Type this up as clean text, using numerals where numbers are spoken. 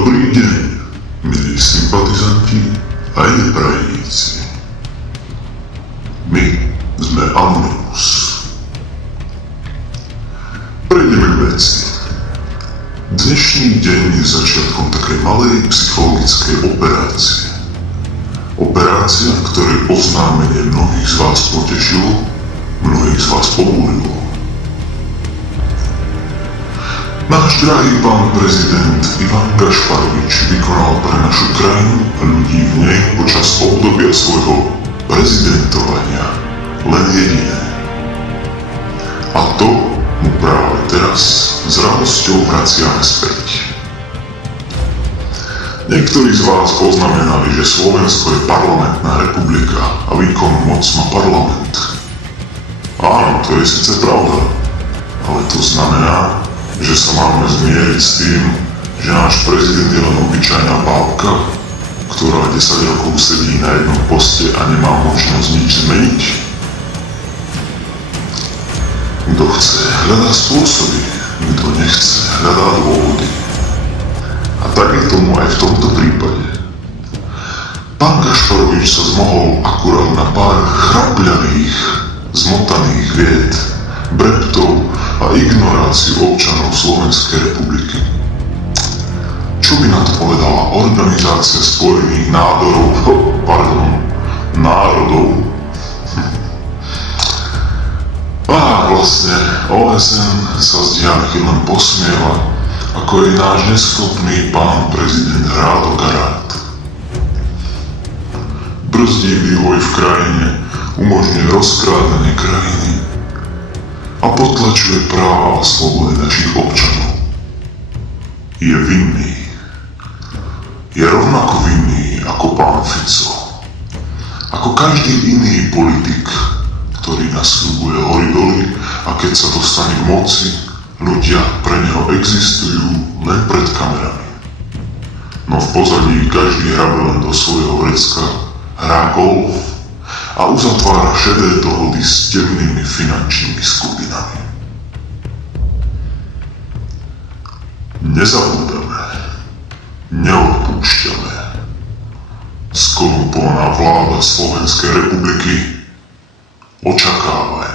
Dobrý deň, milí sympatizanti a neprajníci. My sme Anonymous. Prejdeme k veci. Dnešný deň je začiatkom takej malej psychologickej operácie. Operácia, v ktorej oznámenie mnohých z vás potešilo, mnohých z vás pobúrilo. Náš drahý pán prezident Ivan Gašparovič vykonal pre našu krajinu a ľudí v nej počas obdobia svojho prezidentovania len jediné. A to mu práve teraz s radosťou vraciame späť. Niektorí z vás poznamenali, že Slovensko je parlamentná republika a výkonnú moc má parlament. Áno, to je síce pravda, ale to znamená, že sa máme zmieriť s tým, že náš prezident je len obyčajná bábka, ktorá 10 rokov sedí na jednom poste a nemá možnosť nič zmeniť. Kto chce, hľadá spôsoby, kto nechce, hľadá dôvody. A tak je tomu aj v tomto prípade. Pán Gašparovič sa zmohol akurát na pár chrapľavých, zmotaných vied, breptov a ignoráciu občanov Slovenskej republiky. Čo by na to povedala Organizácia spojených národov? A vlastne OSN sa z diaľky len posmieva, ako je náš neschopný pán prezident rádokarát. Brzdí vývoj v krajine, umožňuje rozkrádanie krajiny a potlačuje práva a slobody našich občanov. Je vinný. Je rovnako vinný ako pán Fico. Ako každý iný politik, ktorý nasľubuje hory-doly a keď sa dostane k moci, ľudia pre neho existujú len pred kamerami. No v pozadí každý hrabe len do svojho vrecka, hrá golf a uzatvára šedé dohody s temnými finančnými skupinami. Nezabúdame, neodpúšťame. Skorumpovaná vláda Slovenskej republiky očakáva